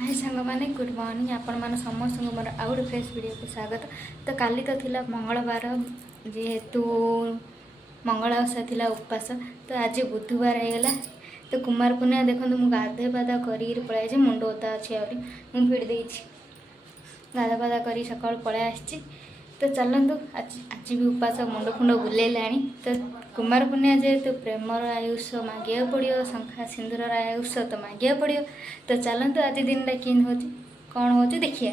हाय सांग मैंने good morning आपण मैंने समस्त मोर आउ गोटे फ्रेश वीडियो को स्वागत। तो काली तो थिला मंगलवार जेहेतु मंगला ओषा थिला उपवास तो आज बुधवार होगला। तो कुमार पूर्णिमा देखो मुझे गाधे पाधा कर पलि मुंड ओदा अच्छी आहरी मुझे फिट दे गाधा पाधा कर सका पलि आसी। तो चलतु आज भी उपवास मुंड फुंड बुलेला। तो कुमार पूर्णिमा जेहेतु प्रेमर आयुष मागे पड़ो शंखा सिंदूर आयुष तो मागे पड़ो। तो चलतु आज दिन कि कौन हो देखिए।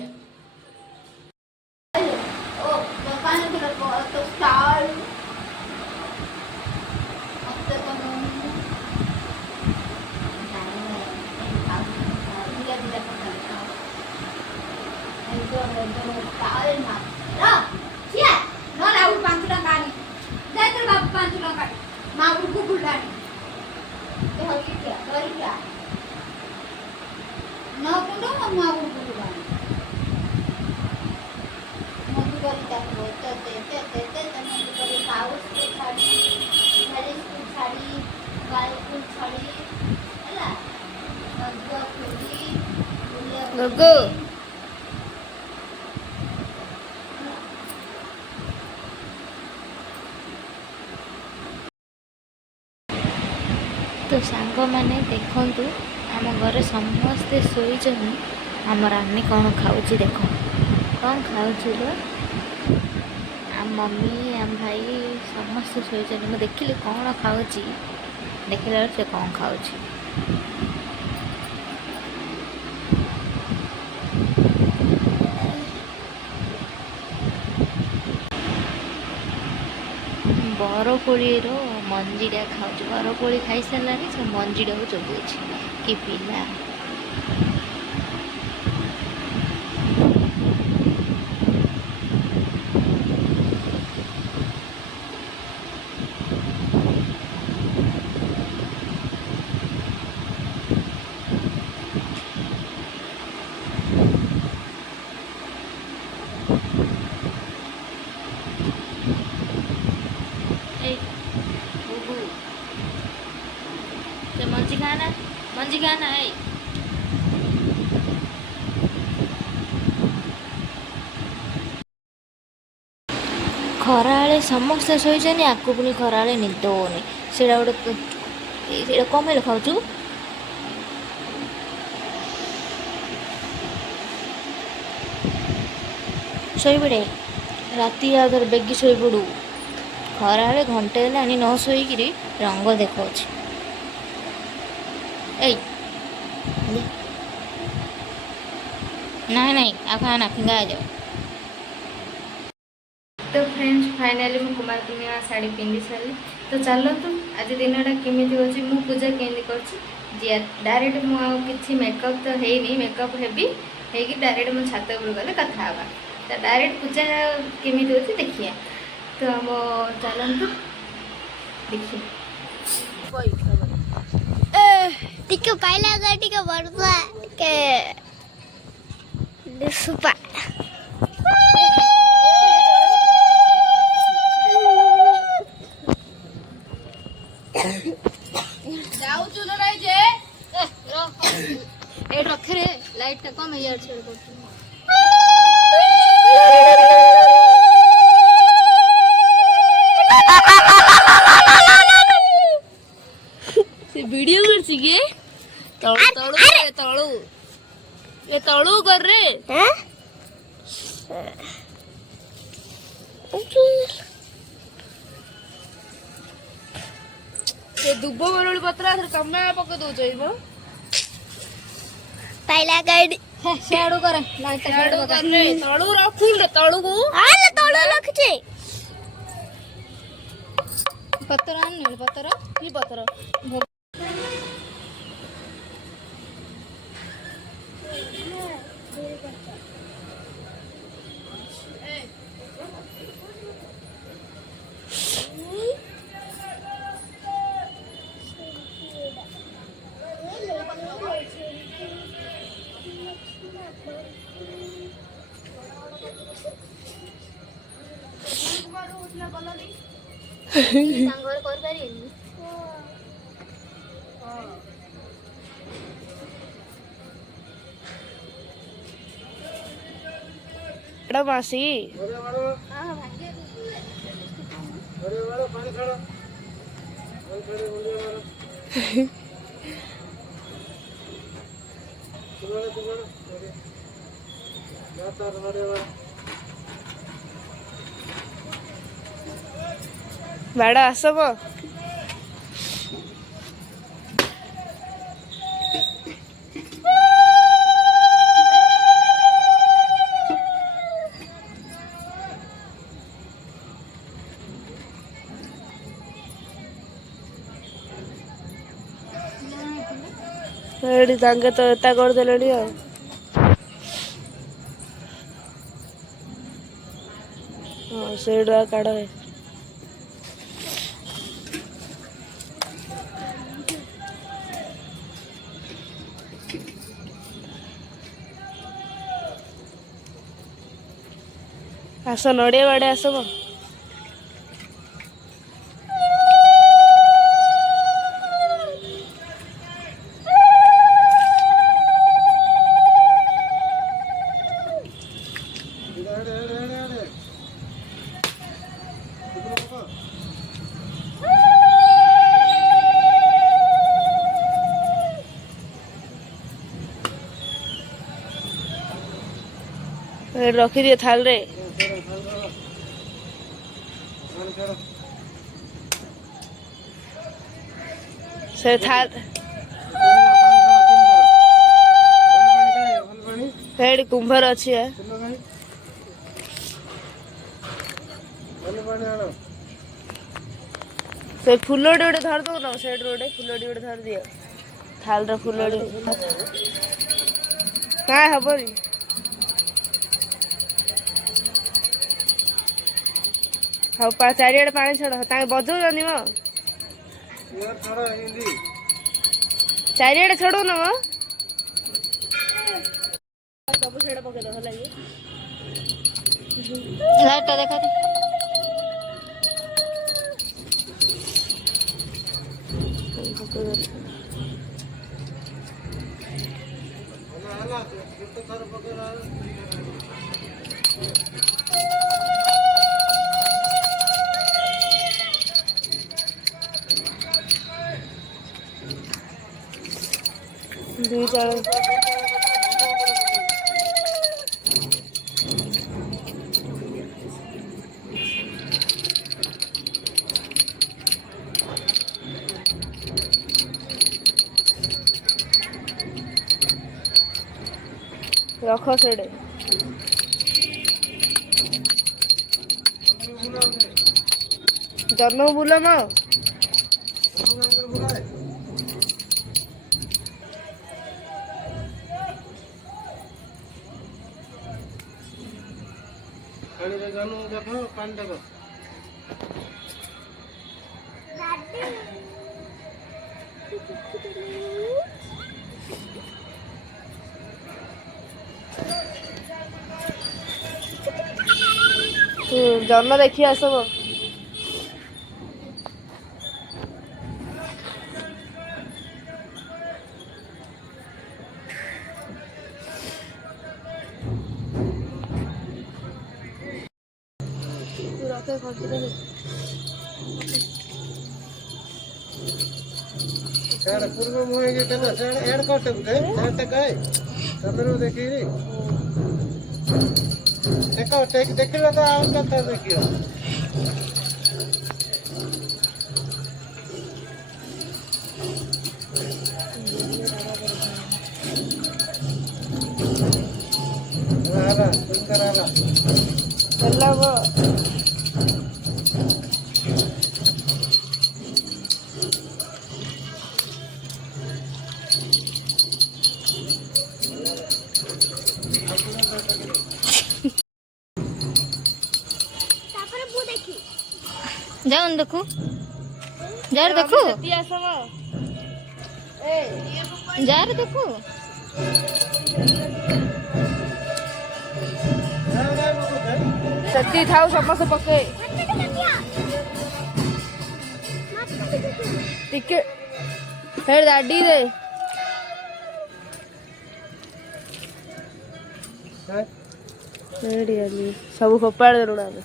गो तो सांग मैंने देखु आम घर समस्ते शोच आम रानी कौन खाऊ देख कौन खाऊ आम मम्मी आम भाई समस्ते शोच मुझे देखिली कौन खाऊ देखला से कौन खाऊ बरकोड़ी मंजीटा खाऊ बरकोड़ी खाई सारा से मंजीटा को चबुए कि पिला मंजी खाना है। खराळे समस्ते शोचनी आपको पुणी खराळे निद होनी से गोटे कमेल खाऊ शोपड़े राति आधर बेगी शोपड़ू खराळे घंटे न शोक रंग देखा नहीं नहीं आ खाना फिंगा जाओ। तो फ्रेंड्स फाइनाली मु कुमार पूर्णिमा साड़ी पिंधि सारी। तो चलतु आज दिनटा केमी अच्छी मु पूजा केमी कर डायरेक्ट मुझे मेकअप तो है मेकअप हेवी डायरेक्ट मो छात उपर गले कथा तो डायरेक्ट पूजा केमी अच्छी देखिए। तो हम चलतु देखिए टिके पाइला गा टिके बरसा के सुपा जाऊ चुलो रे जे ए रख रे लाइट टा कम यार छेड़ कर से वीडियो कर सीगे तळू तळू रे तळू ये तळू कर रे हैं से दुब्बो बरोली पत्रा से कमे पक दो जइबो पाइला गाड़ी शेडो करे लाइट शेडो कर रे तळू रखुल रे तळू को हां तळू रख छे पत्थर आन नील पत्थर की पत्थर सांगोर कर पारिनी बड़ा मासी बड़ा आसब ଏଠି ତାଙ୍କେ ତ ଏତା କରିଦେଲେଣି ଆଉ ହଁ ସେଇଟା କାଢ ଆସ ନଡ଼ିଆ ବାଡ଼େ ଆସବ रखिदिए थाल रे से थाल हेड कुंभर अच्छी है से फुलड़ी गोटे धर दो ना सेठ रोडे फुलड़ी गोटे धर दियो थाल रे फुलड़ी का हबनी हाँ चारिड़े पानी छड़ बजौनी म चारिड़े छड़ो न सब छेड़ पके दो लगे लाइट देखा दे दुई चार रख सेड़े जन्म बुला माँ पानी देखो जन्म देखी आसब पूर्व मुहे एड करते देखी देखिल तो आउट कथा देखियो आला सुंदर आला चला वो जाओ देखू जार देखू जार देखू सती थाउ समस्त पके टिके हेड दाडी दे सब फोपाड़ देलुणा रे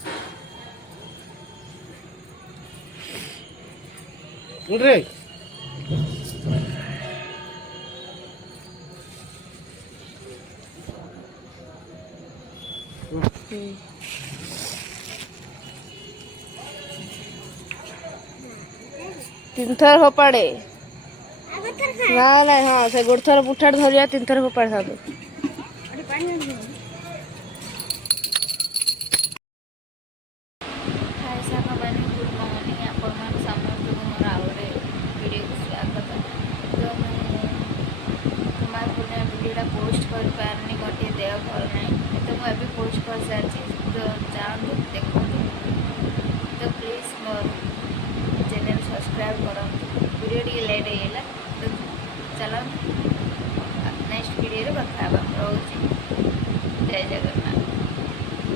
तीन थर फोपाड़े ना ना हाँ से गोटे थर पुठाड़ धरिया तीन थर फोपाड़ था हाय साଙ୍ଗମାନେ ଗୁଡ୍ ମର୍ଣ୍ଣିଂ ଆପଣମାନେ ସମସ୍ତଙ୍କୁ ମୋର ଆଉ ଗୋଟେ ଭିଡ଼ିଓକୁ ସ୍ୱାଗତ। ତ ମୁଁ କୁମାର ପୂର୍ଣ୍ଣିମା ଭିଡ଼ିଓଟା ପୋଷ୍ଟ କରିପାରିନି, ମୋର ଟିକେ ଦେହ ଭଲ ନାହିଁ, ତ ମୁଁ ଏବେ ପୋଷ୍ଟ କରିସାରିଛି। ତ ଯାଆନ୍ତୁ ଦେଖନ୍ତୁ, ତ ପ୍ଲିଜ୍ ମୋର ଚ୍ୟାନେଲ୍ ସବସ୍କ୍ରାଇବ୍ କରନ୍ତୁ। ଭିଡ଼ିଓ ଟିକେ ଲେଟ୍ ହେଇଗଲା, ତ ଚାଲନ୍ତୁ ନେକ୍ସଟ ଭିଡ଼ିଓରେ କଥା ହେବା। ରହୁଛି।